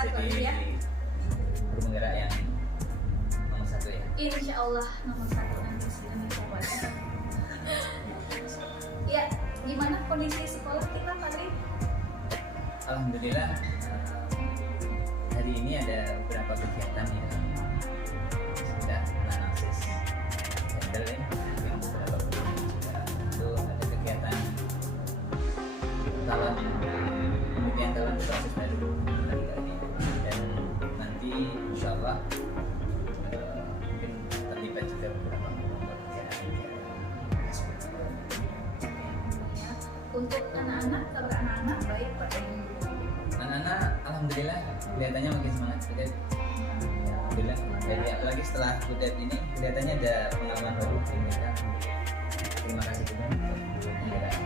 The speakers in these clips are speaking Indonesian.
sehat jadi ya. guru penggerak yang nomor 1 ya. Insya Allah nomor 1 nanti segini pokoknya. Ya, gimana kondisi sekolah kita tadi? Alhamdulillah hari ini ada beberapa kegiatan yang sudah menaksis handle ya, yang beberapa guru juga itu ada kegiatan talon, kemudian talon proses baru hari dan nanti insya Allah mungkin terlibat juga beberapa kegiatan. Untuk anak-anak, kabar anak-anak baik Pak? Anak-anak alhamdulillah kelihatannya makin semangat Budet. Alhamdulillah. Jadi apalagi setelah Budet ini kelihatannya ada pengalaman baru di mereka. Terima kasih juga untuk penggerak.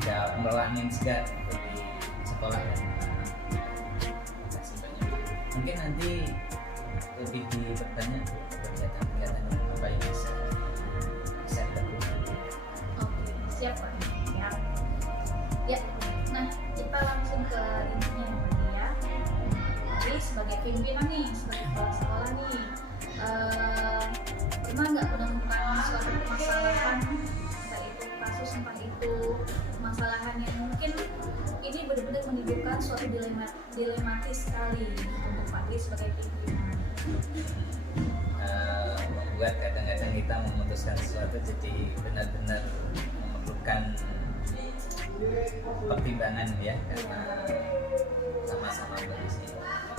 Ada pembawaan yang segar di sekolah dan terima kasih banyak. Mungkin nanti lebih dipertanya kegiatan-kegiatan apa yang bisa dilakukan. Oke, siap Pak. Siap. Ya, nah kita langsung ke intinya ya. Jadi sebagai pimpinan nih, sebagai kepala sekolah nih, pernah nggak menemukan suatu permasalahan, entah itu kasus, entah itu permasalahan yang mungkin ini benar-benar menimbulkan suatu dilematis sekali untuk Pak Dwi sebagai pimpinan. Membuat kadang-kadang kita memutuskan sesuatu jadi benar-benar memerlukan pertimbangan ya, karena sama-sama kondisi.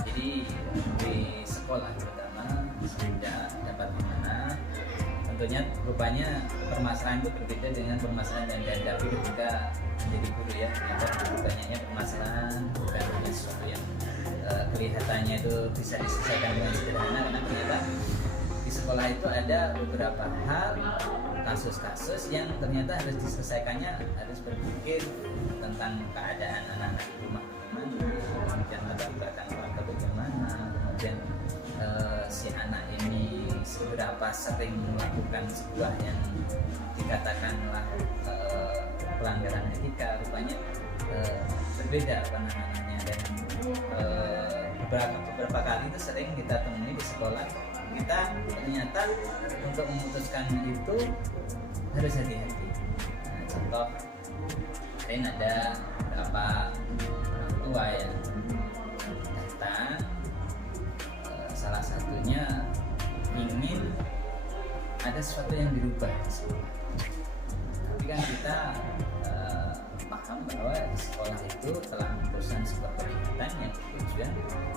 Jadi di sekolah terutama sudah dapat dimana tentunya rupanya permasalahan itu berbeda dengan permasalahan yang dihadapi ketika menjadi guru ya. Ternyata banyaknya permasalahan bukan hanya sesuatu yang kelihatannya itu bisa diselesaikan dengan sederhana, karena ternyata di sekolah itu ada beberapa hal, kasus-kasus yang ternyata harus diselesaikannya, harus berpikir tentang keadaan anak-anak di rumah bagaimana, kemudian latar belakang keluarga bagaimana, kemudian si anak ini seberapa sering melakukan sebuah yang dikatakanlah pelanggaran etika, rupanya berbeda pandangannya. Dan beberapa kali itu sering kita temui di sekolah, kita ternyata untuk memutuskan itu harus hati-hati. Nah, contoh kemarin ada beberapa orang tua yang datang, salah satunya ingin ada sesuatu yang dirubah di sekolah. Tapi kan kita paham bahwa sekolah itu telah memutuskan sebuah kegiatan yang tujuan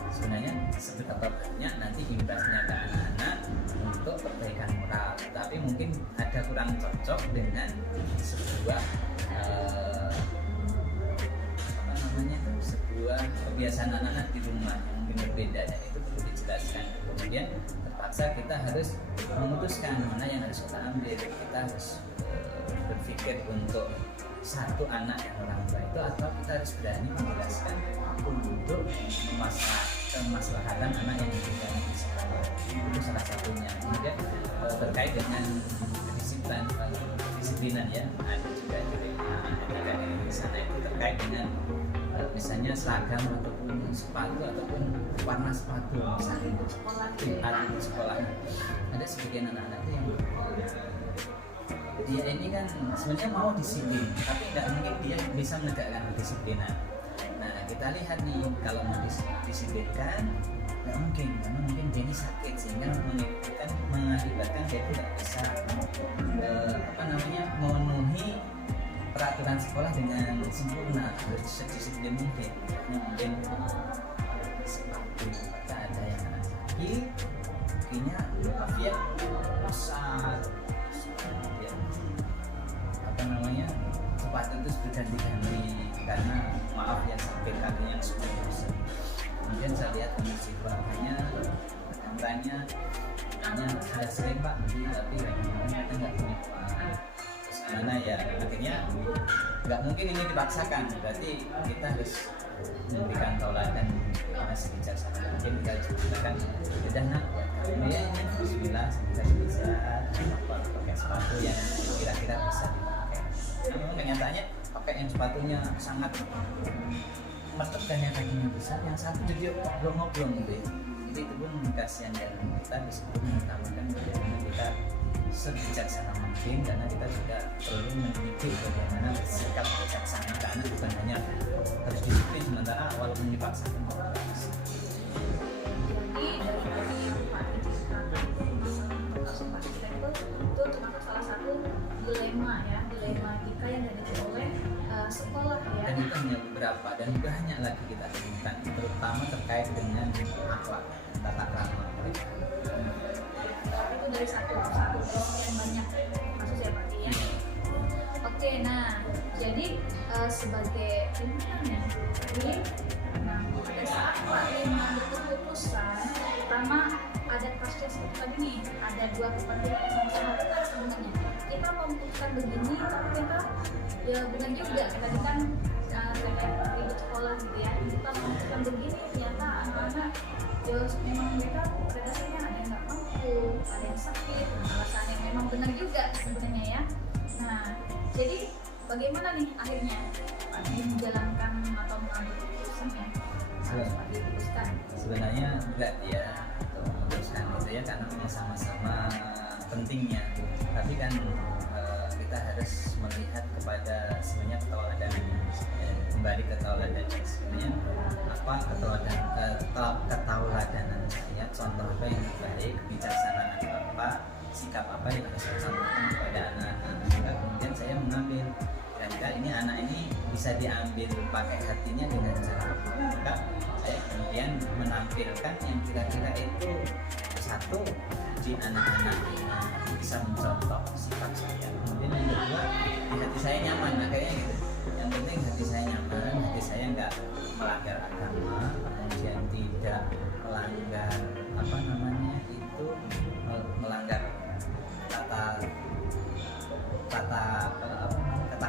sebenarnya seberapa banyak nanti imbasnya ke anak-anak untuk perbaikan moral, tapi mungkin ada kurang cocok dengan sebuah sebuah kebiasaan anak-anak di rumah yang mungkin berbeda, dan itu perlu dijelaskan. Kemudian terpaksa kita harus memutuskan mana yang harus kita ambil. Kita harus berpikir untuk satu anak yang orang tua itu, atau kita harus berani menjelaskan untuk kemaslahatan anak yang kita di sekolah. Itu salah satunya. Kemudian terkait dengan kedisiplinan ya, ada juga di sana itu terkait dengan misalnya seragam ataupun sepatu ataupun warna sepatu misalnya untuk sekolah, di sekolah ada sebagian anak-anak yang dia ini kan sebenarnya mau disiplin, tapi nggak mungkin dia bisa menegakkan kedisiplinan. Nah, kita lihat nih, kalau mau disiplinkan nggak mungkin, karena mungkin dia ini sakit sehingga mengakibatkan dia itu nggak bisa memenuhi peraturan sekolah dengan sempurna, harus sedisiplin mungkin. Mungkin sepatu kita ada yang anak sakit, kakinya ya besar, sepatu itu berganti-ganti karena maaf ya sampai kakinya sudah besar. Kemudian saya lihat kondisi keluarganya, tanya sudah sering Pak tapi ternyata nggak punya uang. Gimana ya, akhirnya nggak mungkin ini dipaksakan, berarti kita harus memberikan tauladan karena sebijaksana mungkin. Kita harus mengatakan sudah nak ini ya, ini bismillah kita bisa pakai sepatu yang kira-kira bisa dipakai. Namun kenyataannya pakai yang sepatunya sangat menekan yang kakinya besar, yang satu jadi oblong-oblong gitu ya. Jadi itu pun kasihan, dan kita disitu mengutamakan bagaimana kita sebijaksana mungkin, karena kita juga perlu mendidik bagaimana bersikap bijaksana ke anak, bukan hanya harus disiplin sementara walaupun dipaksakan. Jadi dari Pak diceritakan masalah partisipasi kita itu termasuk salah satu dilema ya, dilema kita yang dihadapi oleh sekolah ya. Dan itu hanya beberapa dan banyak lagi kita temukan, terutama terkait dengan akhlak, tata krama mereka. Itu dari satu dari sekian banyak kasus ya Pak ya. Oke, nah jadi sebagai pimpinan ya tadi, nah pada saat Pak mengambil keputusan, pertama ada kasus seperti tadi nih, ada dua kepentingan yang sama-sama benar sebenarnya. Kita memutuskan begini, tapi kita ya benar juga tadi kan kayak ribet sekolah gitu ya. Kita memutuskan begini, ternyata anak-anak ya memang mereka predasinya ada yang nggak mampu, ada yang sakit, alasan yang memang benar juga sebenarnya ya. Nah, jadi bagaimana nih akhirnya Pak Di menjalankan atau mengambil keputusan yang harus Pak Di putuskan? Sebenarnya berat ya untuk memutuskan itu ya, karena memang sama-sama pentingnya. Tapi kan kita harus melihat kepada sebenarnya keteladanan, kembali ke keteladanan. Sebenarnya apa keteladanan saya, contoh apa yang baik, kebijaksanaan apa, sikap apa yang harus saya sampaikan kepada anak-anak. Maka kemudian saya mengambil, ketika ini anak ini bisa diambil pakai hatinya dengan cara apa, maka saya kemudian menampilkan yang kira-kira itu satu di anak-anak bisa mencontoh sikap saya, kemudian yang kedua di hati saya nyaman. Nah kayaknya gitu, yang penting hati saya nyaman, hati saya nggak melanggar agama, kemudian tidak melanggar apa namanya itu, melanggar tata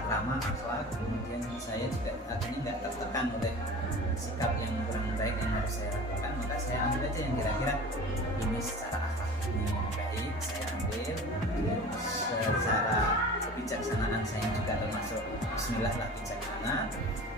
krama akhlak, kemudian saya juga artinya nggak tertekan oleh sikap yang kurang baik yang harus saya lakukan. Maka saya ambil aja yang kira-kira ini secara akhlak ini baik, saya ambil, kemudian secara kebijaksanaan saya juga termasuk bismillah lah bijaksana,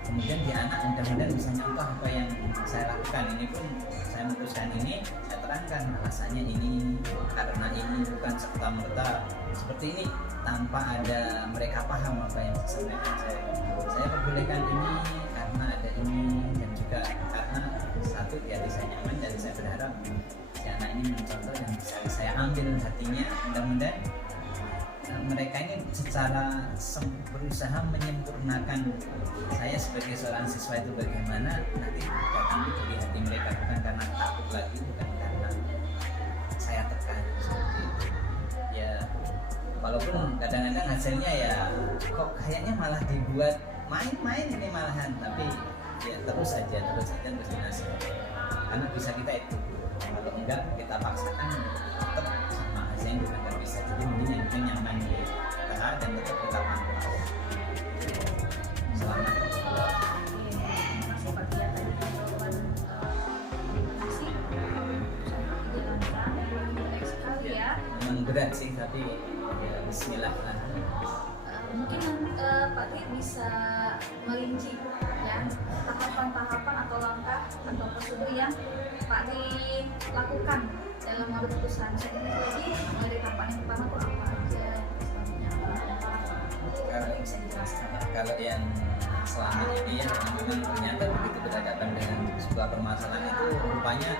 kemudian di anak mudah-mudahan bisa nyontoh apa yang saya lakukan. Ini pun saya memutuskan ini, saya terangkan alasannya ini karena ini, bukan serta-merta seperti ini tanpa ada mereka paham apa yang saya sampaikan. Saya perbolehkan ini karena ada ini, dan juga karena satu di hati saya nyaman, dan saya berharap si anak ini mencontoh dan bisa saya ambil hatinya. Mudah-mudahan mereka ini secara berusaha menyempurnakan saya sebagai seorang siswa itu bagaimana nanti datang dari hati mereka, bukan karena takut lagi, bukan karena saya tekan seperti itu ya. Walaupun kadang-kadang hasilnya ya kok kayaknya malah dibuat main-main ini malahan, tapi ya terus saja terus dinasihati, karena bisa kita itu, kalau enggak kita paksakan tetap sama hasilnya juga nggak bisa. Jadi mending yang nyaman di kita dan tetap kita pantau. Selamat. Terima kasih Pak Dia tadi jawaban masih dijalankan baik sekali ya. Memang berat sih, tapi ya bismillah lah. Mungkin Pak Di bisa merinci ya tahapan-tahapan atau langkah atau prosedur yang Pak Di lakukan dalam mengambil keputusan. Jadi mulai dari tahapan yang pertama itu apa aja, selanjutnya apa, bisa dijelaskan. Kalau yang selama ini ya memang ternyata begitu berhadapan dengan sebuah permasalahan itu rupanya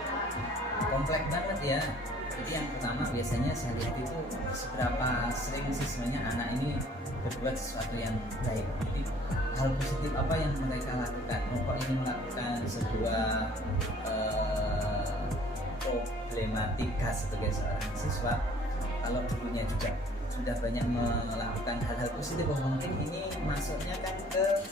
kompleks banget ya. Jadi yang pertama biasanya saya lihat itu seberapa sering sih sebenarnya anak ini berbuat sesuatu yang baik. Jadi hal positif apa yang mereka lakukan? Kok ini melakukan sebuah problematika sebagai seorang siswa. Kalau dulunya juga sudah banyak melakukan hal-hal positif, mungkin ini masuknya kan ke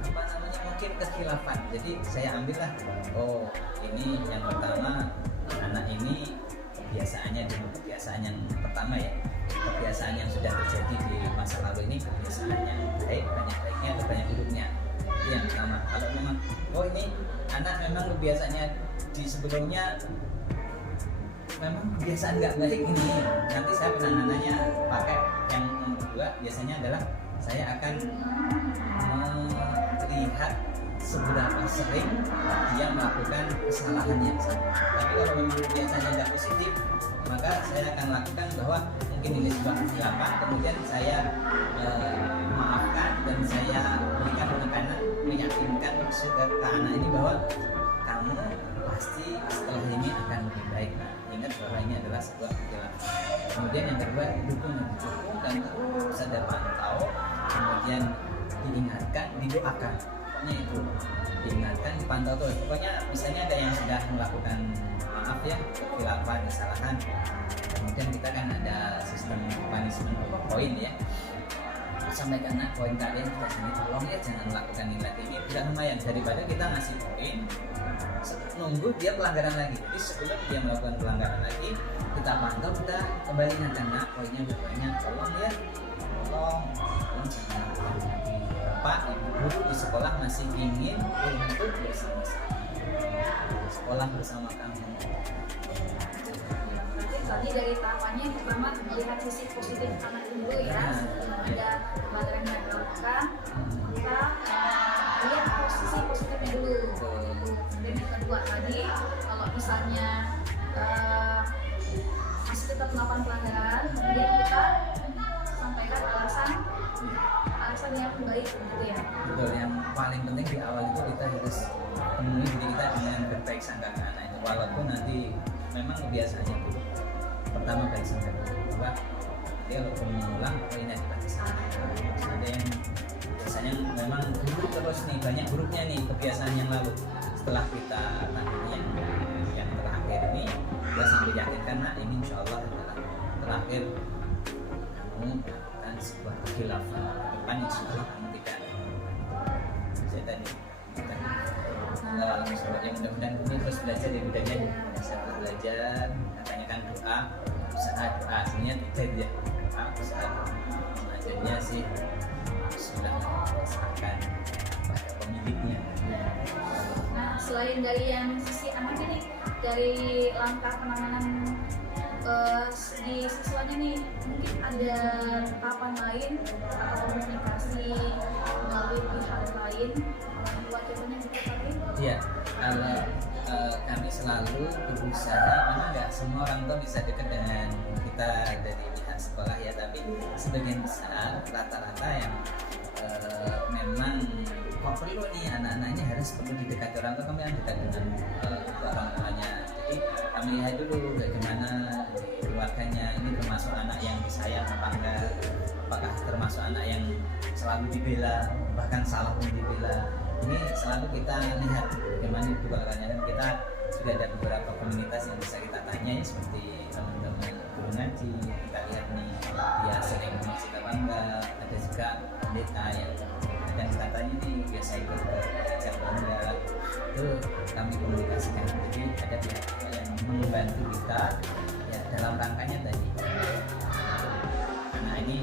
apa namanya, mungkin kekhilafan. Jadi saya ambillah, oh ini yang pertama, anak ini kebiasaannya dulu, kebiasaan yang pertama ya, kebiasaan yang sudah terjadi di masa lalu ini kebiasaan yang baik, banyak baiknya atau banyak buruknya, itu yang pertama. Kalau memang oh ini anak memang kebiasaannya di sebelumnya memang kebiasaan nggak baik ini, nanti saya penanganannya pakai yang nomor kedua, biasanya adalah saya akan melihat seberapa sering dia melakukan kesalahan yang sama. Tapi kalau memang biasanya tidak positif, maka saya akan lakukan bahwa mungkin ini sebuah kesilapan, kemudian saya maafkan dan saya berikan penekanan, meyakinkan ke anak ini bahwa kamu pasti setelah ini akan lebih baik. Nah, ingat bahwa ini adalah sebuah kesilapan. Kemudian yang kedua, dukung dan terus ada pantau, kemudian diingatkan, didoakan. Pokoknya itu diingatkan, dipantau terus. Pokoknya misalnya ada yang sudah melakukan maaf ya, kesilapan, kesalahan, kemudian kita kan ada sistem punishment point ya, sampaikan poin kalian sudah sini, tolong ya jangan melakukan ini lagi. Ini tidak lumayan daripada kita ngasih poin nunggu dia pelanggaran lagi. Jadi sebelum dia melakukan pelanggaran lagi, kita pantau, kita kembali ingatkan, nah poinnya tolong ya, tolong jangan melakukan lagi. Pak, ibu guru di sekolah masih ingin untuk bersama-sama, sekolah bersama kamu. Tadi dari tahapannya yang pertama melihat sisi positif anak itu dulu ya, ada pelajaran yang dilakukan, kita lihat posisi positifnya dulu. Kemudian yang kedua tadi, kalau misalnya masih tetap melakukan pelanggaran, kemudian kita sampaikan alasan yang baik gitu ya. Betul, yang paling penting di awal itu kita harus memenuhi diri kita dengan berbaik sangka ke anak itu, walaupun nanti memang biasanya itu pertama baik sangka bahwa dia kalau mengulang ini ada sana. Ada yang biasanya memang buruk terus nih, banyak buruknya nih kebiasaan yang lalu. Setelah kita tadi yang terakhir ini, kita sampai yakinkan, nah ini insya Allah adalah terakhir kamu melakukan sebuah kekhilafan depan, insya Allah kamu tidak. Saya tadi yang mudah-mudahan dulu terus belajar dari budaya, bisa belajar, katanya kan doa, usaha doa, aslinya tidak ya, usaha mengajarnya sih sudah serahkan pada pemiliknya. Nah, selain dari yang sisi anak ini, dari langkah penanganan di siswanya nih, mungkin ada tahapan lain atau komunikasi melalui pihak lain orang tua contohnya seperti Iya, kalau kami selalu berusaha, memang nggak semua orang tua bisa dekat dengan kita dari pihak sekolah ya, tapi sebagian besar rata-rata yang memang kok perlu nih anak-anaknya harus perlu didekati orang tua, kami yang dekat dengan orang tuanya. Jadi kami lihat dulu bagaimana di keluarganya, ini termasuk anak yang disayang apa enggak, apakah termasuk anak yang selalu dibela, bahkan salah pun dibela. Ini selalu kita lihat bagaimana itu keluarganya, dan kita juga ada beberapa komunitas yang bisa kita tanya ya, seperti teman-teman guru ngaji, kita lihat nih dia sering masjid apa enggak, ada juga pendeta yang kadang kita tanya nih biasa ikut ke siapa enggak, itu kami komunikasikan. Jadi ada pihak yang membantu kita ya dalam rangkanya tadi, karena ini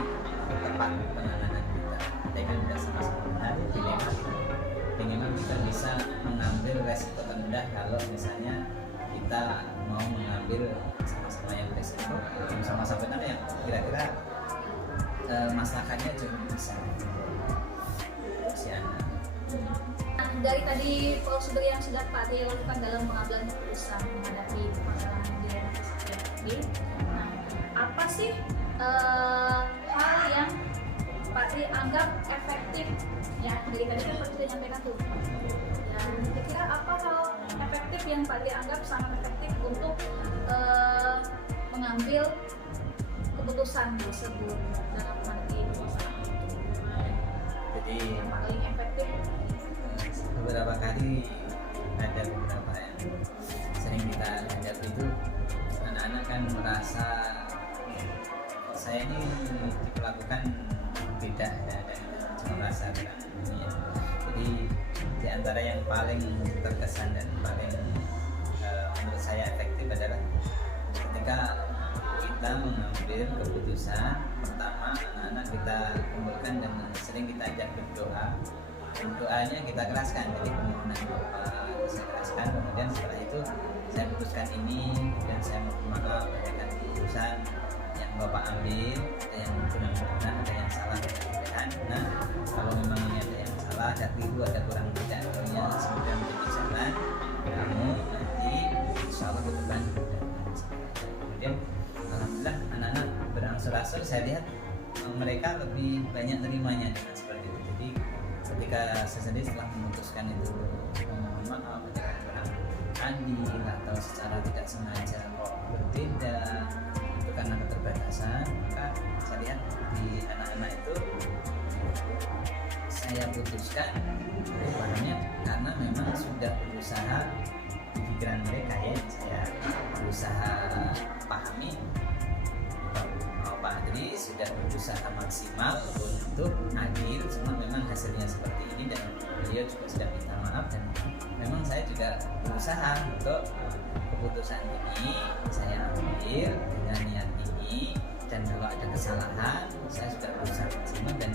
tepat penanganan kita. Kita kan sudah sama-sama benar dilema, memang kita bisa mengambil resiko terendah kalau misalnya kita mau mengambil sama-sama yang resiko, sama-sama benar yang kira-kira masalahnya juga bisa Nah, dari tadi prosedur yang sudah Pak Ade lakukan dalam pengambilan keputusan menghadapi permasalahan di ini, nah, apa sih hal yang Pak Ade anggap efektif? Ya, dari tadi kan Pak Ade nyampaikan tuh. Ya, kira-kira apa hal efektif yang Pak Ade anggap sangat efektif untuk mengambil keputusan tersebut dalam menghadapi permasalahan itu? Jadi Paling efektif beberapa kali ada beberapa yang sering kita hadapi itu, anak-anak kan merasa kok saya ini diperlakukan beda ya, dan merasa kurang ini ya. Jadi di antara yang paling terkesan dan paling menurut saya efektif adalah ketika kita mengambil keputusan pertama, anak-anak kita kumpulkan dan sering kita ajak berdoa. Dan doanya kita keraskan, jadi permohonan Bapak saya keraskan, kemudian setelah itu saya putuskan ini, dan saya mohon maaf dengan keputusan yang Bapak ambil, ada yang benar-benar, ada yang salah, ada yang benar. Nah, kalau memang ini ada yang salah, salah, ada keliru, ada kurang tidaknya, sudah menjadi jalan, kamu nanti insya Allah ke depan mudah. Kemudian alhamdulillah anak-anak berangsur-angsur saya lihat mereka lebih banyak terimanya dengan seperti itu. Jadi ketika saya sendiri setelah memutuskan itu mohon maaf ketika kurang adil atau secara tidak sengaja kok berbeda itu karena keterbatasan, maka saya lihat di anak-anak itu saya putuskan perubahannya karena memang sudah berusaha di pikiran mereka ya, saya berusaha pahami Pak Adri sudah berusaha maksimal untuk adil, cuma memang hasilnya seperti ini dan beliau juga sudah minta maaf dan memang saya juga berusaha untuk keputusan ini saya ambil dengan niat ini, dan kalau ada kesalahan saya sudah berusaha maksimal dan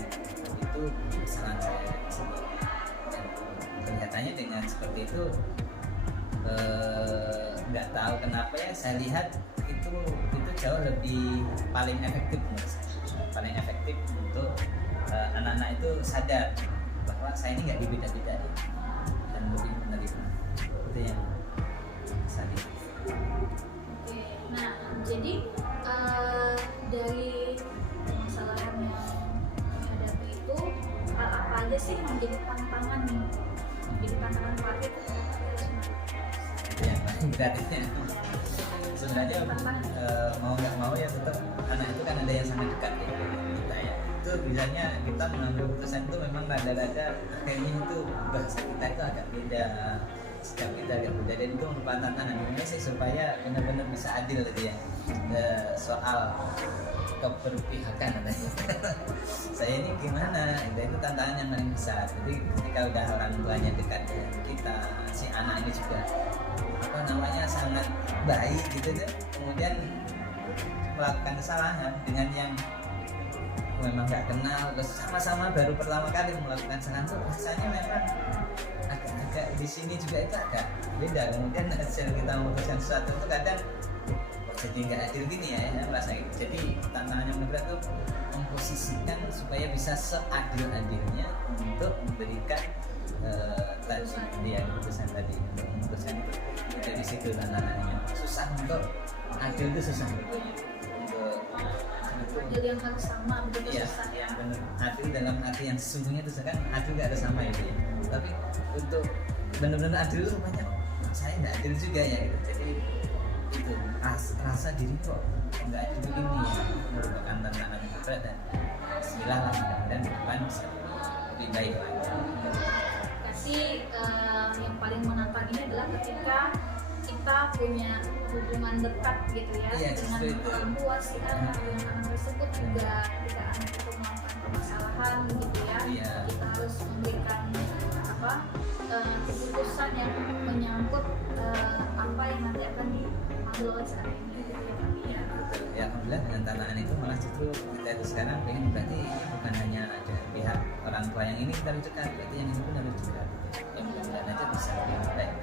itu kesalahan saya sendiri. Dan kelihatannya dengan seperti itu nggak tahu kenapa ya saya lihat itu jauh lebih paling efektif menurut saya, paling efektif untuk anak-anak itu sadar bahwa saya ini nggak dibeda-bedain dan lebih menerima itu yang saya lihat. Oke, nah jadi dari permasalahan yang kami hadapi itu hal apa aja sih yang menjadi tantangan nih, menjadi tantangan Fatih Itu yang paling beratnya. Sebenarnya mau nggak mau ya tetap anak itu kan ada yang sangat dekat ya kita ya. Itu biasanya kita mengambil keputusan itu memang rada-rada kayaknya itu bahasa kita itu agak beda, sikap kita agak beda, dan itu merupakan tantangan ini sih supaya benar-benar bisa adil tadi ya soal keberpihakan katanya. Saya ini gimana? Itu tantangan yang paling besar. Jadi ketika udah orang tuanya dekat dengan kita, si anak ini juga sangat baik gitu deh, kemudian melakukan kesalahan dengan yang memang nggak kenal, terus sama-sama baru pertama kali melakukan kesalahan tuh rasanya memang agak di sini juga itu agak beda. Kemudian hasil kita memutuskan sesuatu itu kadang jadi nggak adil gini ya merasa gitu. Jadi tantangannya benar tuh memposisikan supaya bisa seadil-adilnya untuk memberikan tadi dia keputusan tadi untuk memutuskan itu dari situ tantangannya. Susah untuk adil itu susah untuk adil yang harus sama begitu iya, susah ya. Benar. Adil dalam arti yang sesungguhnya itu kan adil nggak ada sama itu ya. Tapi untuk benar-benar adil itu banyak saya nggak adil juga ya gitu. Jadi itu rasa diri kok nggak adil begini ya, merupakan tantangan yang berat dan bismillah lah mudah-mudahan depan bisa lebih baik lagi. Kasih yang paling menantang ini adalah ketika kita punya hubungan dekat gitu ya Iya, dengan itu. orang tua si anak, dengan anak tersebut juga ketika anak itu melakukan permasalahan gitu ya, Iya. kita harus memberikan keputusan yang menyangkut apa yang nanti akan diambil oleh saat ini gitu ya kami ya. Ya alhamdulillah dengan tantangan itu malah justru kita itu sekarang pengen berarti ini bukan hanya ada pihak orang tua yang ini kita harus dekat, berarti yang ini pun harus dekat. Ya mudah-mudahan aja bisa lebih baik.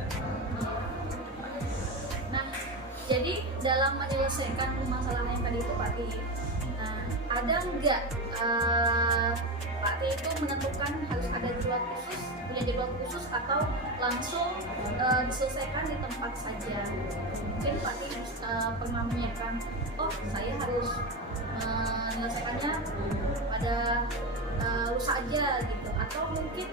Nah, jadi dalam menyelesaikan permasalahan yang tadi itu Pak Ti, nah ada nggak Pak Ti itu menentukan harus ada jadwal khusus, punya jadwal khusus atau langsung diselesaikan di tempat saja? Mungkin Pak Ti pernah menyiapkan, oh saya harus menyelesaikannya pada lusa aja gitu, atau mungkin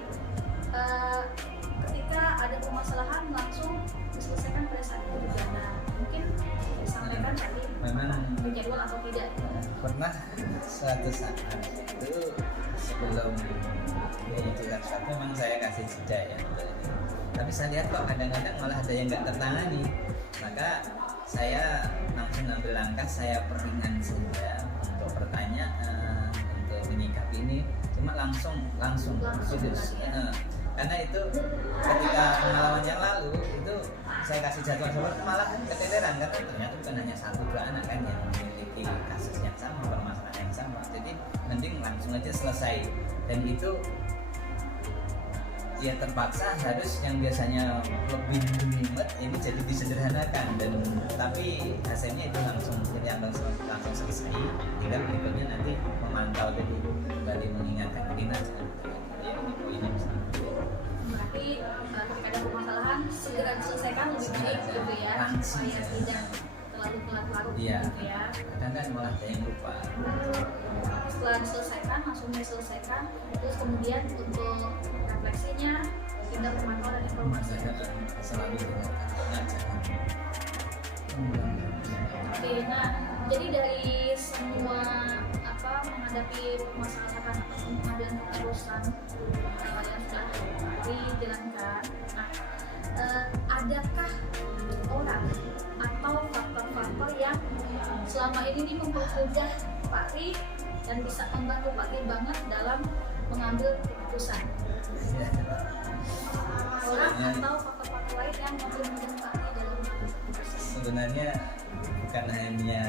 ketika ada permasalahan langsung diselesaikan pada saat itu juga. Nah, mungkin disampaikan tadi Memang berjadwal atau tidak. pernah suatu saat itu sebelum menunjukkan sesuatu memang saya kasih jeda ya untuk ini. Tapi saya lihat kok kadang-kadang malah ada yang nggak tertangani, maka saya langsung ambil langkah, saya peringan saja untuk pertanyaan, untuk menyikapi ini, cuma langsung serius. Karena itu ketika pengalaman yang lalu itu saya kasih jadwal seperti malah keteteran karena ternyata bukan hanya satu dua anak kan yang memiliki kasus yang sama, permasalahan yang sama, jadi mending langsung aja selesai. Dan itu ya terpaksa harus yang biasanya lebih ribet ini jadi disederhanakan, dan tapi hasilnya itu langsung selesai. Tinggal berikutnya nanti memantau, jadi kembali mengingatkan diri aja. poin-poinnya misalnya. Berarti ketika ada permasalahan segera diselesaikan lebih baik gitu ya, langsung supaya tidak terlalu larut Iya. gitu ya. Kadang kan malah ada yang lupa. Setelah diselesaikan langsung diselesaikan, terus kemudian untuk refleksinya tinggal pemantauan dan informasi. Saya selalu dengarkan pengajaran. Oke, nah jadi dari semua menghadapi permasalahan ataupun pengambilan keputusan yang sudah dijalankan, nah adakah orang atau faktor-faktor yang selama ini nih mempermudah Pak Ri dan bisa membantu Pak Ri banget dalam mengambil keputusan? Orang atau faktor-faktor lain yang mempermudah Pak Ri dalam mengambil keputusan? Sebenarnya bukan hanya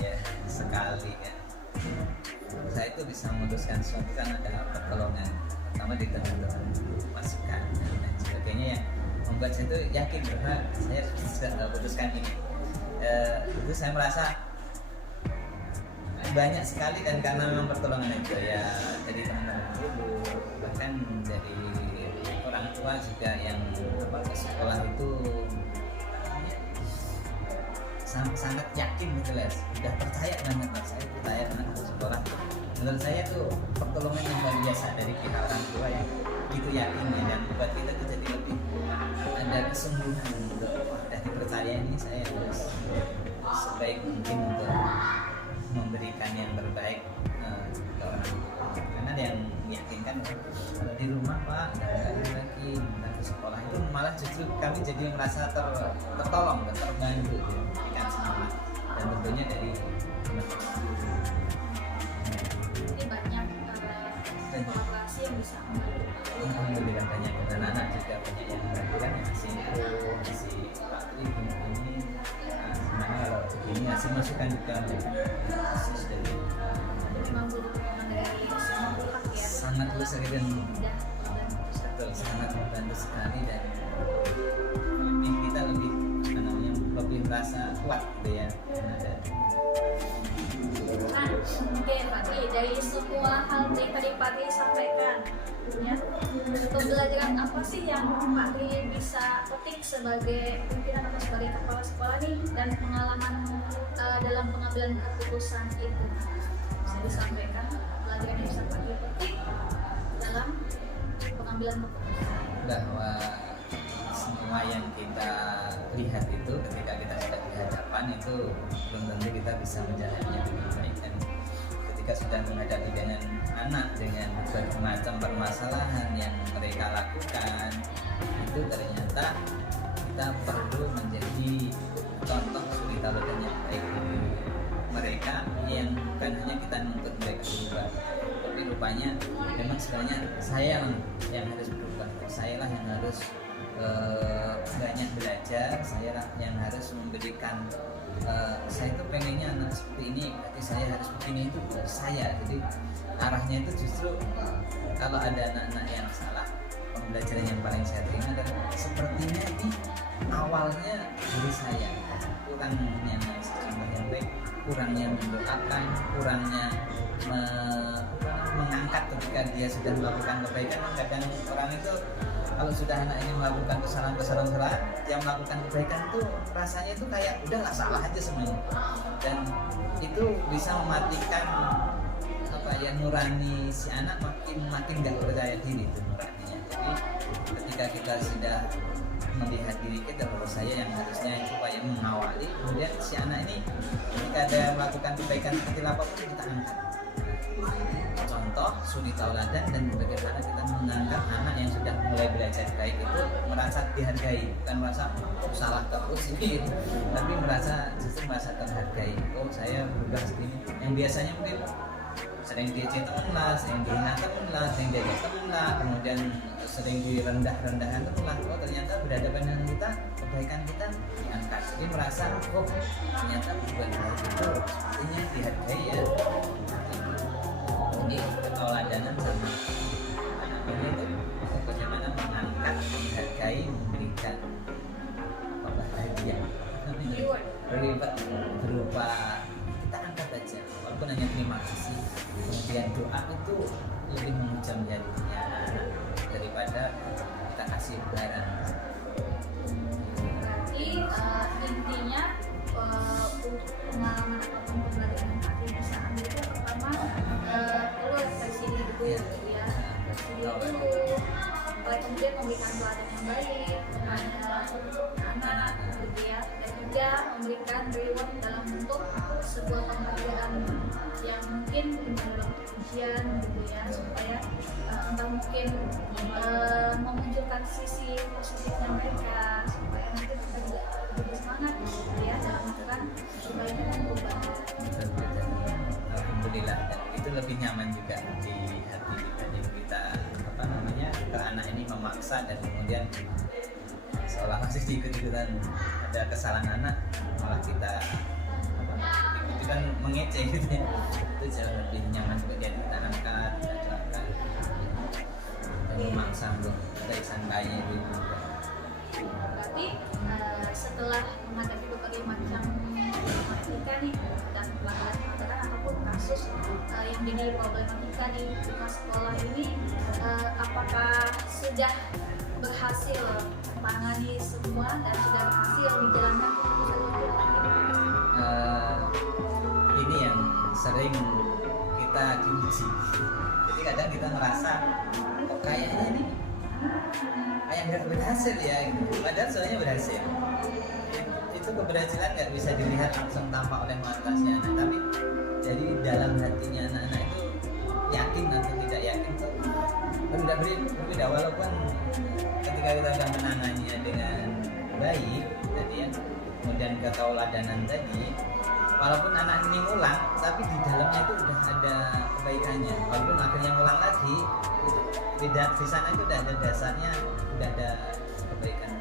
ya sekali kan. Saya itu bisa memutuskan sesuatu kan ada pertolongan, pertama di teman-teman masukan dan sebagainya yang membuat saya itu yakin bahwa saya bisa memutuskan ini. Itu saya merasa banyak sekali dan karena memang pertolongan itu ya dari teman-teman dulu, bahkan dari orang tua juga yang ke sekolah itu sangat yakin gitu lah, sudah percaya banget lah, saya percaya anak harus sekolah. Menurut saya itu pertolongan yang luar biasa dari pihak orang tua yang gitu yakinnya, dan buat kita tuh jadi lebih ada kesungguhan untuk udah dipercaya ini saya harus sebaik mungkin untuk memberikan yang terbaik ke orang tua. Karena ada yang meyakinkan kalau di rumah Pak nggak ada lagi, nggak ke sekolah, itu malah justru kami jadi merasa tertolong dan terbantu, diberikan semangat dan tentunya dari Ini banyak kolaborasi yang bisa membantu. alhamdulillah banyak, dan anak juga banyak yang membantu kan, yang masih Pak Tri ini gimana kalau begini ngasih masukan juga khusus dari Memang butuh dukungan dari semua pihak ya. sangat besar dan Dan betul, sangat membantu sekali, dan kita lebih lebih merasa kuat gitu ya. Oke Pak Tri, dari semua hal yang tadi Pak Tri sampaikan, ya, pembelajaran apa sih yang Pak Tri bisa petik sebagai pimpinan atau sebagai kepala sekolah nih, dan pengalaman dalam pengambilan keputusan itu bisa disampaikan, pelajaran yang bisa Pak Tri petik dalam pengambilan keputusan? Bahwa semua yang kita lihat itu ketika kita sudah di hadapan itu belum tentu kita bisa menjalannya dengan baik, dan ketika sudah menghadapi dengan anak dengan berbagai macam permasalahan yang mereka lakukan, itu ternyata kita perlu menjadi contoh suri tauladan yang baik bagi mereka, yang bukan hanya kita menuntut mereka berubah, tapi rupanya memang sebenarnya saya yang harus berubah, saya lah yang harus banyak belajar, saya lah yang harus memberikan saya itu pengennya anak seperti ini, berarti saya harus begini, itu saya. Jadi arahnya itu justru kalau ada anak-anak yang salah, pembelajaran yang paling saya terima adalah sepertinya ini awalnya dari saya, kurangnya contoh yang baik, kurangnya mendoakan, kurangnya mengangkat ketika dia sudah melakukan kebaikan. Kadang orang itu kalau sudah anaknya melakukan kesalahan yang melakukan kebaikan itu rasanya itu kayak udah nggak salah aja semuanya, dan itu bisa mematikan nurani si anak, makin nggak percaya diri itu nuraninya. Jadi ketika kita sudah melihat diri kita, menurut saya yang harusnya supaya mengawali, kemudian si anak ini ketika ada melakukan kebaikan kecil apapun kita angkat contoh suri tauladan, dan bagaimana kita mengangkat anak yang sudah mulai belajar baik itu merasa dihargai, bukan merasa salah terus ini, tapi justru merasa terhargai. Oh saya berubah segini, yang biasanya mungkin sering diejek temen lah, sering dihina temen lah, sering diejek temen lah, kemudian sering direndah-rendahkan temen lah. Oh ternyata berhadapan dengan kita, kebaikan kita diangkat, jadi merasa oh ternyata berbuat baik itu sepertinya dihargai ya. Jadi keteladanan sama anak-anak itu bagaimana mengangkat, menghargai, memberikan bahagia, berupa kita angkat saja, walaupun hanya terima kasih, kemudian doa itu lebih mengucap jadinya anak-anak daripada kita kasih barang. Berarti intinya untuk pengalaman ataupun pembelajaran yang Pak bisa ambil itu pertama perlu refleksi diri dulu Iya. gitu ya, refleksi diri dulu, mulai kemudian memberikan teladan yang baik kepada anak gitu ya, dan juga memberikan reward dalam bentuk sebuah penghargaan yang mungkin dalam ujian gitu ya, supaya entah mungkin memunculkan sisi positifnya mereka, supaya nanti mereka juga lebih semangat gitu ya dalam melakukan kebaikan dan perubahan. Alhamdulillah, dan itu lebih nyaman juga di hati kita. Jadi kita ke anak ini memaksa dan kemudian seolah masih diikut-ikutan ada kesalahan anak, malah kita itu kan mengeceh gitu ya. Itu jauh lebih nyaman kemudian kita angkat, kita doakan dan memaksa untuk kebaikan bayi itu. Berarti setelah menghadapi berbagai macam problematika nih dan pelanggaran ataupun kasus yang jadi problematika di lingkungan sekolah ini, apakah sudah berhasil menangani semua dan sudah berhasil dijalankan Ini yang sering kita diuji. Jadi kadang kita merasa kok kayaknya ini kayak nggak berhasil ya, gitu. Padahal sebenarnya berhasil. Itu keberhasilan nggak bisa dilihat langsung tampak oleh matanya anak, tapi jadi dalam hatinya anak-anak itu yakin atau tidak yakin itu berbeda. Walaupun ketika kita sudah menanganinya dengan baik tadi ya, kemudian ketauladanan tadi, walaupun anak ini ngulang, tapi di dalamnya itu udah ada kebaikannya. Walaupun akhirnya ngulang lagi, itu tidak di sana itu udah ada dasarnya, udah ada kebaikan.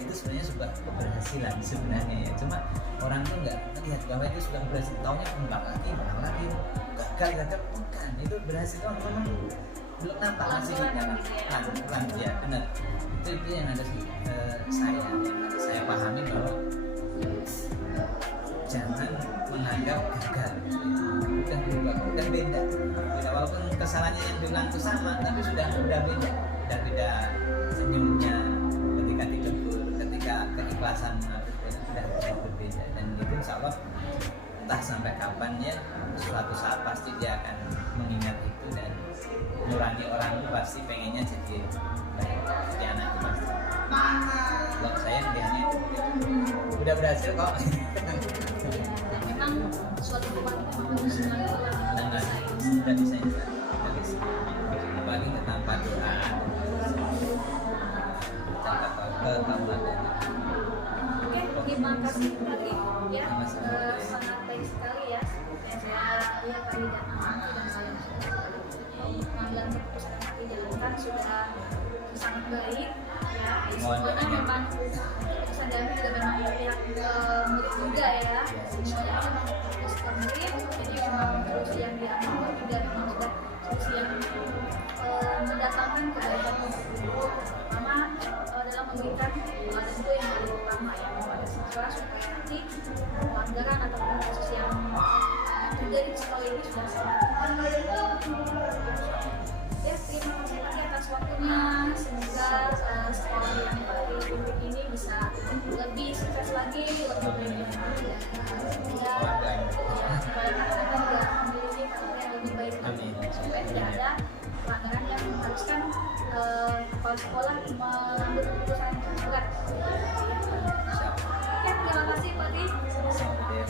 Itu sebenarnya sebuah keberhasilan sebenarnya ya. Cuma orang tuh nggak melihat bahwa itu sudah berhasil. Taunya menang lagi, gagal bukan. Itu berhasil itu memang belum nampak masih di dalam pelan ya, benar. Itu yang harus saya pahami bahwa jangan menganggap gagal. Udah berubah, udah beda. Walaupun kesalahannya yang diulang itu sama, tapi sudah beda senyumnya ketika ditegur, ketika keikhlasan sudah berbeda. Dan itu insya Allah entah sampai kapan ya, suatu saat pasti dia akan mengingat itu dan nurani orang itu pasti pengennya jadi anak itu pasti. Kalau saya melihatnya itu udah berhasil kok. dan memang suatu kewajiban untuk semua orang Sudah bisa apalagi tanpa doa ketahuan. Oke, terima kasih tadi ya, sangat baik sekali ya yang saya lihat tadi dan amati dan saya pengambilan keputusan yang dijalankan sudah sangat baik ya. Semuanya memang keputusan kami juga memang pihak murid juga ya, semuanya memang keputusan murid, jadi memang solusi yang diambil juga memang sudah solusi yang mendatangkan kebaikan untuk guru, pertama dalam memberikan tentu yang paling utama ya kepada siswa, supaya nanti pelanggaran ataupun kasus yang terjadi di sekolah ini sudah sangat ya. Terima kasih lagi atas waktunya, semoga sekolah yang baru dipimpin ini bisa lebih sukses lagi, lebih baik lagi dan supaya anak-anak juga memiliki karakter yang lebih baik lagi, supaya tidak ada pelanggaran yang mengharuskan kepala sekolah mengambil keputusan yang berat. Oke, terima kasih Pak Di.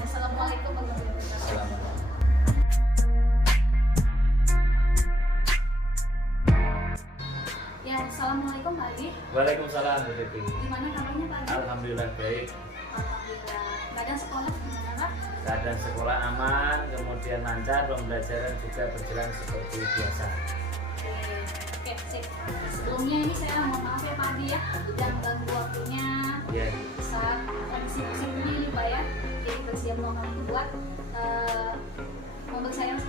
Assalamualaikum warahmatullahi wabarakatuh. Ya, assalamualaikum Pak Di. Waalaikumsalam Bu Devi. Gimana kabarnya Pak Di? Alhamdulillah baik. Alhamdulillah. Keadaan sekolah gimana Pak? Keadaan sekolah aman, kemudian lancar, pembelajaran juga berjalan seperti biasa. Oke, sip. Sebelumnya ini saya mohon maaf ya Pak Di ya, dan ganggu waktunya Ya, saat kondisi musimnya ini Pak ya. Jadi bersiap mohon buat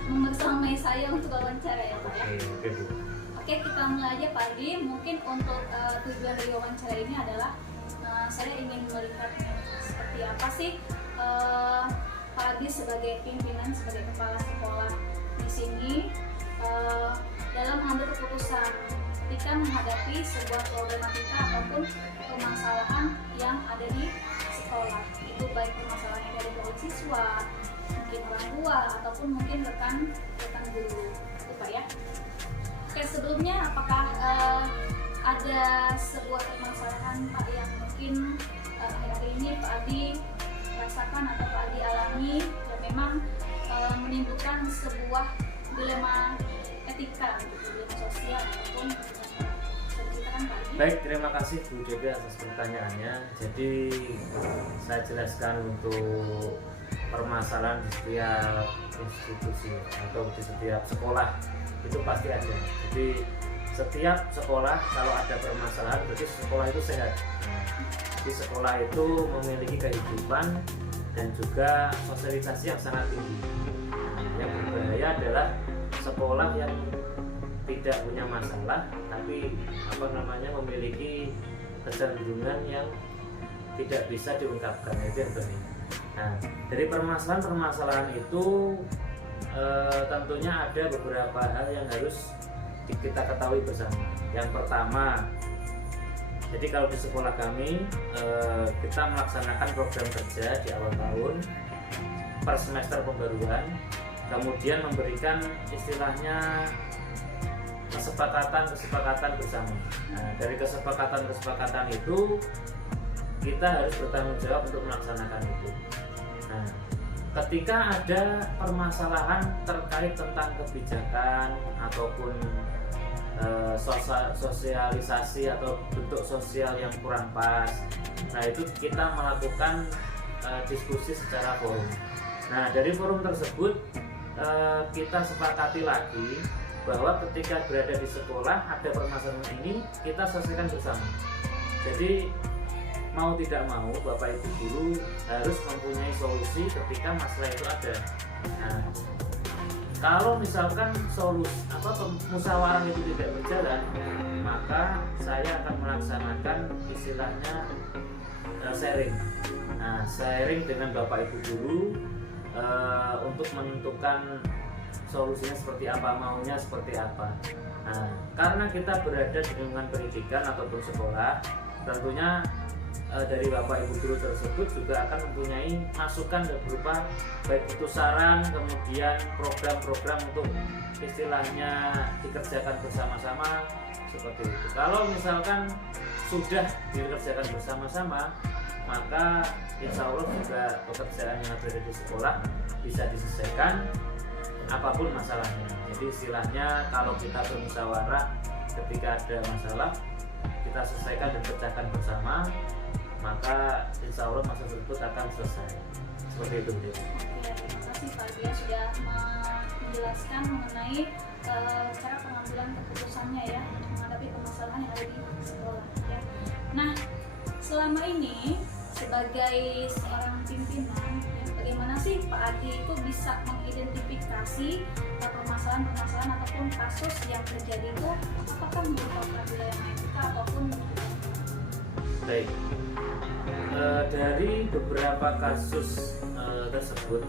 membersamai saya untuk wawancara ya Pak ya. oke Bu. Oke, kita mulai aja Pak Di. Mungkin untuk tujuan dari wawancara ini adalah saya ingin melihat seperti apa sih Pak Adi sebagai pimpinan, sebagai kepala sekolah di sini dalam mengambil keputusan ketika menghadapi sebuah problematika ataupun permasalahan yang ada di sekolah, itu baik permasalahan dari siswa, mungkin orang tua ataupun mungkin rekan guru, itu Pak ya. Oke, sebelumnya apakah ada sebuah permasalahan Pak yang mungkin akhir-akhir ini Pak Adi rasakan atau Pak Adi alami yang memang menimbulkan sebuah dilema etika, dilema sosial ataupun ceritakan Pak Adi? Baik, terima kasih Bu Dewi atas pertanyaannya. Jadi saya jelaskan untuk permasalahan di setiap institusi atau di setiap sekolah itu pasti ada. Jadi setiap sekolah kalau ada permasalahan berarti sekolah itu sehat. Jadi sekolah itu memiliki kehidupan dan juga sosialisasi yang sangat tinggi. Yang berbahaya adalah sekolah yang tidak punya masalah tapi memiliki kecenderungan yang tidak bisa diungkapkan, itu yang penting. Nah, dari permasalahan itu tentunya ada beberapa hal yang harus kita ketahui bersama. Yang pertama, jadi kalau di sekolah kami kita melaksanakan program kerja di awal tahun per semester pembaruan, kemudian memberikan istilahnya kesepakatan bersama. Nah, dari kesepakatan itu kita harus bertanggung jawab untuk melaksanakan itu. Nah, ketika ada permasalahan terkait tentang kebijakan ataupun sosialisasi atau bentuk sosial yang kurang pas, nah itu kita melakukan diskusi secara forum. Nah, dari forum tersebut kita sepakati lagi bahwa ketika berada di sekolah ada permasalahan ini kita selesaikan bersama. Jadi mau tidak mau Bapak Ibu guru harus mempunyai solusi ketika masalah itu ada. Nah, kalau misalkan musyawarah itu tidak berjalan, maka saya akan melaksanakan istilahnya sharing. Nah, sharing dengan Bapak Ibu guru untuk menentukan solusinya seperti apa, maunya seperti apa. Nah, karena kita berada di lingkungan pendidikan ataupun sekolah, tentunya dari Bapak Ibu guru tersebut juga akan mempunyai masukan berupa baik itu saran, kemudian program-program untuk istilahnya dikerjakan bersama-sama seperti itu. Kalau misalkan sudah dikerjakan bersama-sama, maka insya Allah juga pekerjaan yang ada di sekolah bisa diselesaikan apapun masalahnya. Jadi istilahnya kalau kita bermusyawarah ketika ada masalah kita selesaikan dan pecahkan bersama, maka insya Allah masalah tersebut akan selesai. Seperti itu. Oke, terima kasih Pak Dia sudah menjelaskan mengenai cara pengambilan keputusannya ya untuk menghadapi permasalahan yang ada di sekolah ya. Nah, selama ini sebagai seorang pimpinan ya, bagaimana sih Pak Adi itu bisa mengidentifikasi permasalahan-permasalahan ataupun kasus yang terjadi itu apakah merupakan wilayah etika ataupun baik. Dari beberapa kasus tersebut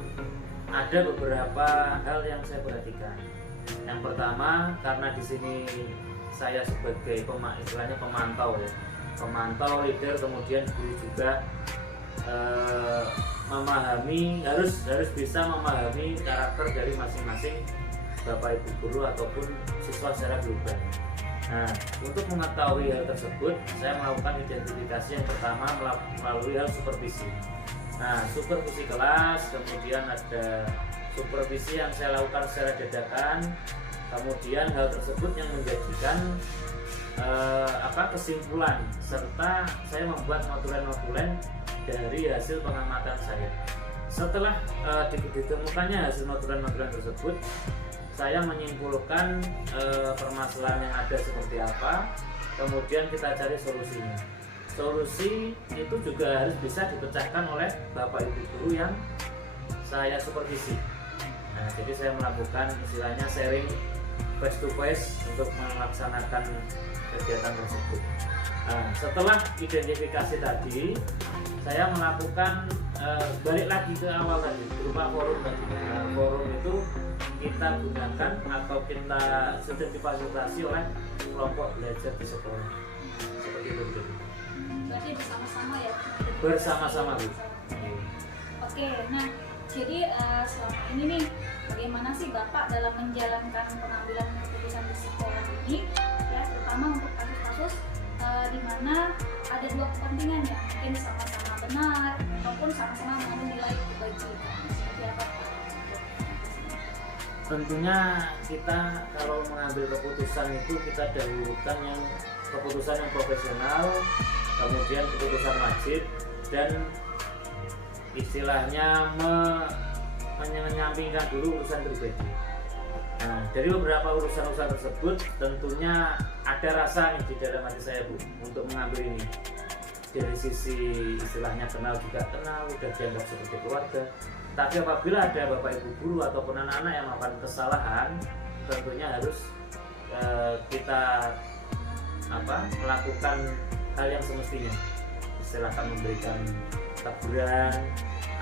ada beberapa hal yang saya perhatikan. Yang pertama, karena di sini saya sebagai pemantau ya, pemantau, leader, kemudian guru juga harus bisa memahami karakter dari masing-masing Bapak Ibu guru ataupun siswa secara global. Nah, untuk mengetahui hal tersebut, saya melakukan identifikasi yang pertama melalui hal supervisi. Nah, supervisi kelas, kemudian ada supervisi yang saya lakukan secara dadakan, kemudian hal tersebut yang menjadikan kesimpulan, serta saya membuat notulen-notulen dari hasil pengamatan saya. Setelah ditemukannya hasil notulen-notulen tersebut, saya menyimpulkan permasalahan yang ada seperti apa, kemudian kita cari solusinya. Solusi itu juga harus bisa dipecahkan oleh Bapak Ibu guru yang saya supervisi. Nah, jadi saya melakukan istilahnya sharing face to face untuk melaksanakan kegiatan tersebut. Nah, setelah identifikasi tadi, saya melakukan balik lagi ke awal tadi berupa forum tadi. Nah, forum itu kita gunakan atau kita sudah difasilitasi oleh kelompok belajar di sekolah seperti itu. Berarti bersama-sama ya? Bersama-sama, Bu. Oke, nah jadi selama ini nih bagaimana sih Bapak dalam menjalankan pengambilan keputusan di sekolah ini ya, terutama untuk kasus-kasus di mana ada dua kepentingan ya, mungkin sama-sama benar ataupun sama-sama mengandung nilai kebajikan. Seperti apa Pak? Tentunya kita kalau mengambil keputusan itu kita dahulukan yang keputusan yang profesional, kemudian keputusan wajib, dan istilahnya menyampingkan dulu urusan pribadi. Nah, dari beberapa urusan-urusan tersebut tentunya ada rasa nih di dalam hati saya, Bu, untuk mengambil ini. Dari sisi istilahnya kenal juga kenal, udah dianggap seperti keluarga. Tapi apabila ada bapak ibu guru ataupun anak-anak yang melakukan kesalahan, tentunya harus kita melakukan hal yang semestinya. Istilahkan memberikan teguran,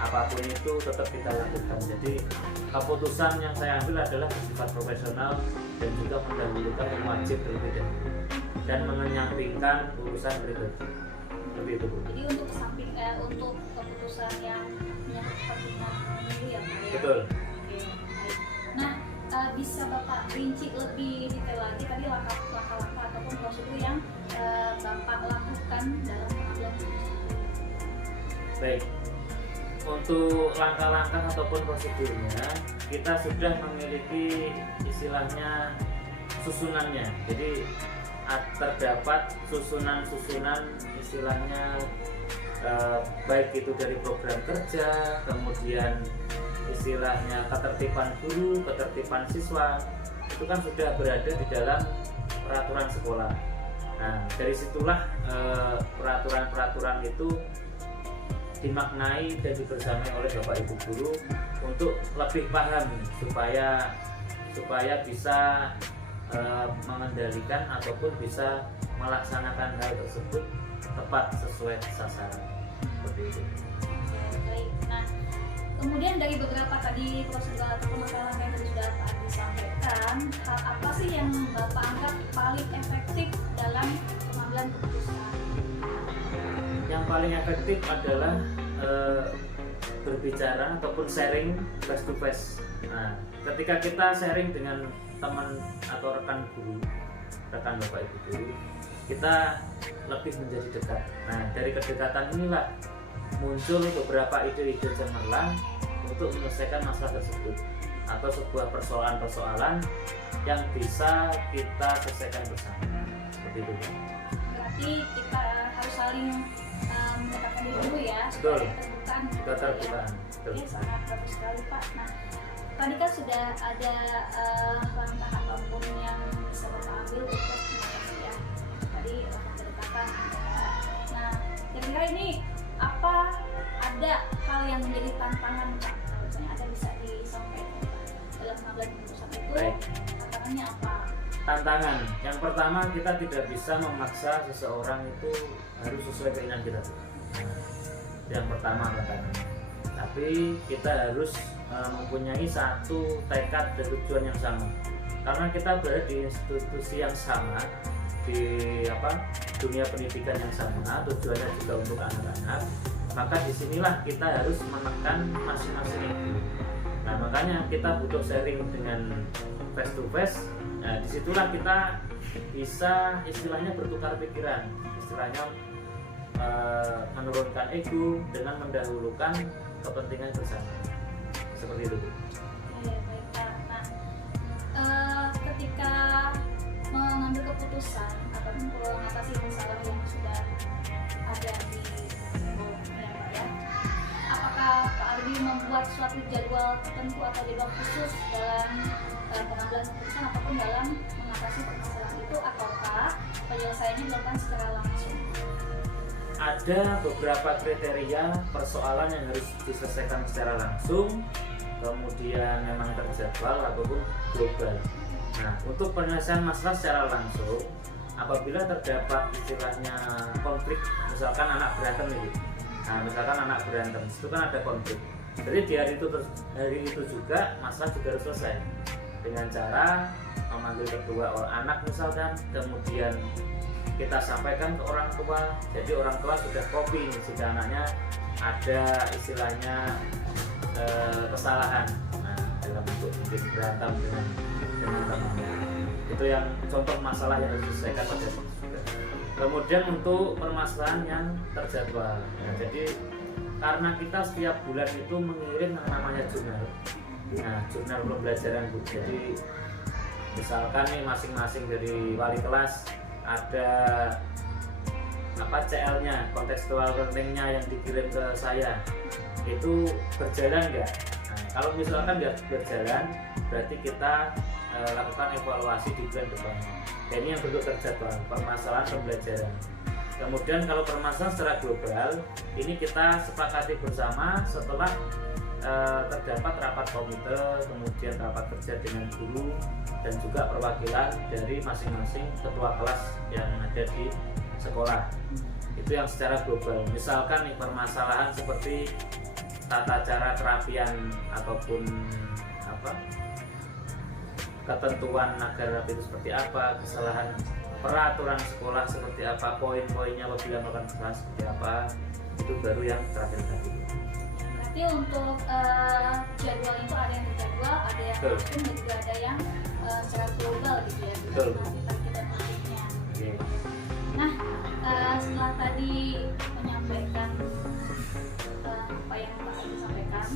apapun itu tetap kita lakukan. Jadi keputusan yang saya ambil adalah bersifat profesional dan juga mendahulukan yang wajib terlebih dahulu dan menyampingkan urusan pribadi. Lebih itu, Bu. Jadi untuk samping untuk keputusan yang menyangkut kepentingan pemilu ya Pak ya? Betul. Oke, baik. Nah, bisa Bapak rinci lebih detail lagi tadi langkah-langkah ataupun prosedur yang Bapak lakukan dalam pengambilan keputusan? Baik. Untuk langkah-langkah ataupun prosedurnya, kita sudah memiliki istilahnya susunannya. Jadi terdapat susunan-susunan istilahnya baik itu dari program kerja, kemudian istilahnya ketertiban guru, ketertiban siswa, itu kan sudah berada di dalam peraturan sekolah. Nah, dari situlah peraturan-peraturan itu dimaknai dan dibersamai oleh Bapak Ibu guru untuk lebih paham supaya bisa mengendalikan ataupun bisa melaksanakan hal tersebut tepat sesuai sasaran. Seperti itu. Baik. Nah, kemudian dari beberapa tadi prosedur ataupun langkah yang tadi sudah Pak Adi sampaikan, hal apa sih yang Bapak anggap paling efektif dalam pengambilan keputusan? Yang paling efektif adalah berbicara ataupun sharing face to face. Nah, ketika kita sharing dengan teman atau rekan guru, rekan Bapak Ibu guru, kita lebih menjadi dekat. Nah, dari kedekatan inilah muncul beberapa ide-ide cemerlang untuk menyelesaikan masalah tersebut atau sebuah persoalan-persoalan yang bisa kita selesaikan bersama. Seperti itu. Berarti kita harus saling mendekatkan diri dulu ya. Betul. Keterbukaan. Oke, sangat bagus sekali Pak. Nah, tadi kan sudah ada langkah apapun yang bisa Bapak ambil untuk mengatasi ya. Tadi langkah kedekatan. Nah, kira-kira ini apa ada hal yang menjadi tantangan Pak? Kalau misalnya ada bisa disampaikan Pak dalam pengambilan keputusan itu. Baik. Tantangannya apa? Tantangan yang pertama, kita tidak bisa memaksa seseorang itu harus sesuai keinginan kita. Yang pertama tantangannya. Tapi kita harus mempunyai satu tekad dan tujuan yang sama. Karena kita berada di institusi yang sama, di dunia pendidikan yang sama, tujuannya juga untuk anak-anak. Maka disinilah kita harus menekan masing-masing itu. Nah, makanya kita butuh sharing dengan face to face. Nah, disitulah kita bisa istilahnya bertukar pikiran, istilahnya menurunkan ego dengan mendahulukan kepentingan bersama. Seperti itu. Ya, baik Pak. Nah, ketika mengambil keputusan ataupun mengatasi masalah yang sudah ada di ya Pak ya, apakah Pak Ardi membuat suatu jadwal tertentu atau jadwal khusus dalam pengambilan keputusan ataupun dalam mengatasi permasalahan itu, ataukah penyelesaiannya dilakukan secara langsung? Ada beberapa kriteria persoalan yang harus diselesaikan secara langsung, kemudian memang terjadwal ataupun global. Nah, untuk penyelesaian masalah secara langsung, apabila terdapat istilahnya konflik, misalkan anak berantem itu, Nah, misalkan anak berantem, itu kan ada konflik. Jadi di hari itu juga masalah juga harus selesai dengan cara memanggil kedua orang anak misalkan, kemudian kita sampaikan ke orang tua. Jadi orang tua sudah copy jika anaknya ada istilahnya kesalahan, nah, dalam bentuk mungkin berantem dengan temannya. Itu yang contoh masalah yang harus diselesaikan pada saat juga. Kemudian untuk permasalahan yang terjadwal, nah, jadi karena kita setiap bulan itu mengirim yang namanya jurnal, nah jurnal pembelajaran Bu. Jadi misalkan nih masing-masing dari wali kelas ada CL-nya, contextual learning-nya yang dikirim ke saya, itu berjalan nggak? Nah, kalau misalkan nggak berjalan, berarti kita lakukan evaluasi di bulan depan. Dan ini yang bentuk terjadwal, permasalahan pembelajaran. Kemudian kalau permasalahan secara global, ini kita sepakati bersama setelah terdapat rapat komite, kemudian rapat kerja dengan guru dan juga perwakilan dari masing-masing ketua kelas yang ada di sekolah. Itu yang secara global. Misalkan nih permasalahan seperti tata cara kerapian ataupun ketentuan agar rapi itu seperti apa, kesalahan peraturan sekolah seperti apa, poin-poinnya apabila melakukan kesalahan seperti apa, itu baru yang terakhir tadi. Berarti untuk jadwal itu ada yang terjadwal, ada yang akun, dan juga ada yang secara global gitu ya. Betul. Target dan targetnya. Oke. Nah, setelah tadi menyampaikan apa yang Pak Adi sampaikan,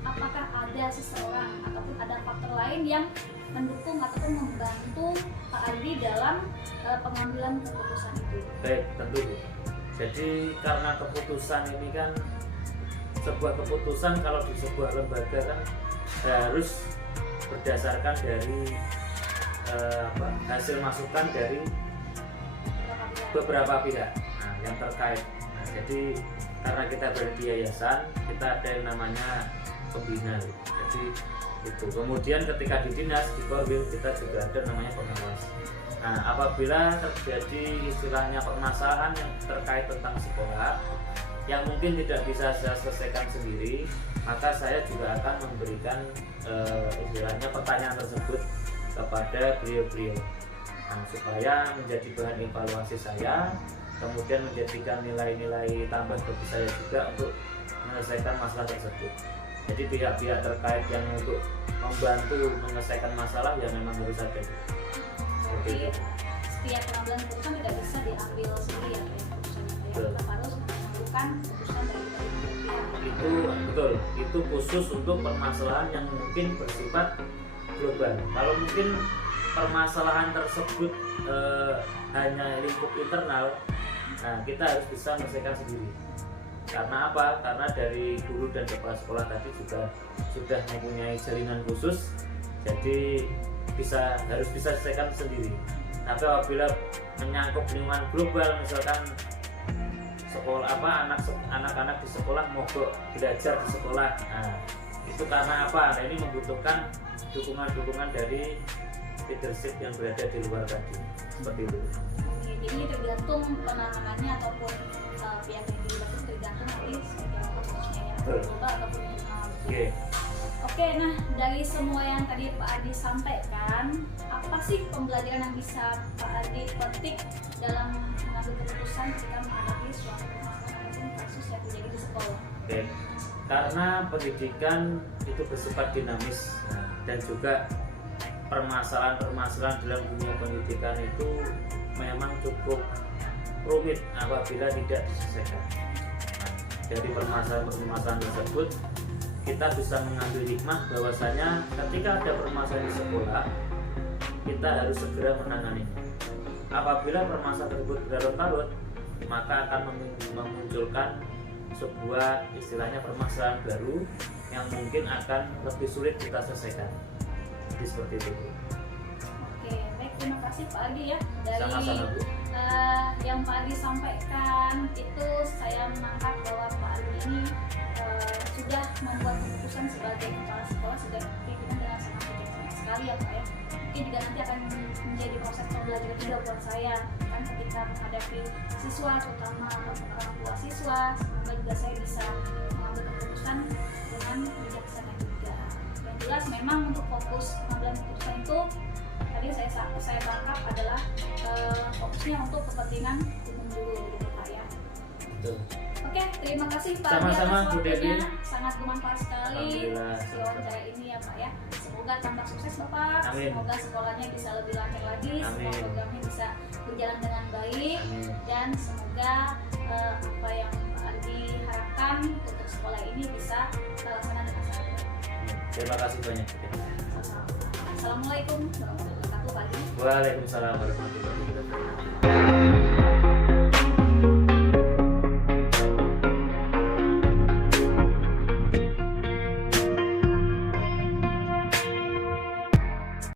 apakah ada seseorang ataupun ada faktor lain yang mendukung ataupun membantu Pak Adi dalam pengambilan keputusan itu? Baik, tentu Bu. Jadi karena keputusan ini kan sebuah keputusan kalau di sebuah lembaga kan harus berdasarkan dari hasil masukan dari beberapa pihak yang terkait. Nah, jadi karena kita berada di yayasan, kita ada yang namanya pembina. Jadi itu. Kemudian ketika di dinas di Korwil kita juga ada namanya pengawas. Nah, apabila terjadi istilahnya permasalahan yang terkait tentang sekolah yang mungkin tidak bisa saya selesaikan sendiri, maka saya juga akan memberikan istilahnya pertanyaan tersebut kepada beliau-beliau. Nah, supaya menjadi bahan evaluasi saya, kemudian menjadikan nilai-nilai tambah bagi saya juga untuk menyelesaikan masalah tersebut. Jadi pihak-pihak terkait yang untuk membantu menyelesaikan masalah ya memang harus ada. Jadi setiap pengambilan keputusan tidak bisa diambil sendiri ya, keputusannya tetap harus menentukan keputusan dari pihak. Itu betul, itu khusus untuk permasalahan yang mungkin bersifat global. Kalau mungkin permasalahan tersebut hanya lingkup internal, nah kita harus bisa menyelesaikan sendiri. Karena apa? Karena dari guru dan kepala sekolah tadi juga sudah mempunyai jalinan khusus, jadi harus bisa selesaikan sendiri. Tapi apabila menyangkut lingkungan global, misalkan sekolah anak-anak di sekolah mogok belajar di sekolah, nah itu karena apa? Nah, ini membutuhkan dukungan dari leadership yang berada di luar tadi, seperti itu. Oke, jadi tergantung penanganannya ataupun pihak yang dilibatkan tergantung nanti seperti apa khususnya yang global ataupun internal. Oke, nah dari semua yang tadi Pak Adi sampaikan, apa sih pembelajaran yang bisa Pak Adi petik dalam mengambil keputusan ketika menghadapi suatu permasalahan ataupun kasus yang terjadi di sekolah? Oke, karena pendidikan itu bersifat dinamis, dan juga permasalahan-permasalahan dalam dunia pendidikan itu memang cukup rumit apabila tidak diselesaikan. Dari permasalahan tersebut kita bisa mengambil hikmah bahwasanya ketika ada permasalahan di sekolah kita harus segera menanganinya. Apabila permasalahan tersebut berlarut-larut, maka akan memunculkan sebuah istilahnya permasalahan baru yang mungkin akan lebih sulit kita selesaikan. Jadi seperti itu. Oke, baik, terima kasih Pak Adi ya. Dari Sama-sama, Bu. Yang Pak Adi sampaikan itu saya menangkap bahwa Pak Adi ini sudah membuat keputusan sebagai kepala sekolah sudah pimpinan dengan sangat bijaksana sekali ya Pak ya. Mungkin juga nanti akan menjadi proses pembelajaran juga buat saya kan ketika menghadapi siswa, terutama orang tua siswa. Semoga juga saya bisa mengambil keputusan dengan bijaksana juga. Yang jelas memang untuk fokus pengambilan keputusan itu tadi saya tangkap adalah fokusnya untuk kepentingan umum dulu gitu Pak ya. Betul. Oke, terima kasih Pak Sama-sama, atas Bu Devi. waktunya. Sangat bermanfaat sekali Alhamdulillah. si wawancara ini ya Pak ya. Semoga tambah sukses Bapak. Amin. Semoga sekolahnya bisa lebih lancar lagi. Amin. Semoga programnya bisa berjalan dengan baik. Amin. Dan semoga apa yang Pak Ardi harapkan untuk sekolah ini bisa terlaksana dengan sangat baik. Terima kasih banyak. Assalamualaikum warahmatullahi wabarakatuh Pak Ardi. Waalaikumsalam warahmatullahi wabarakatuh.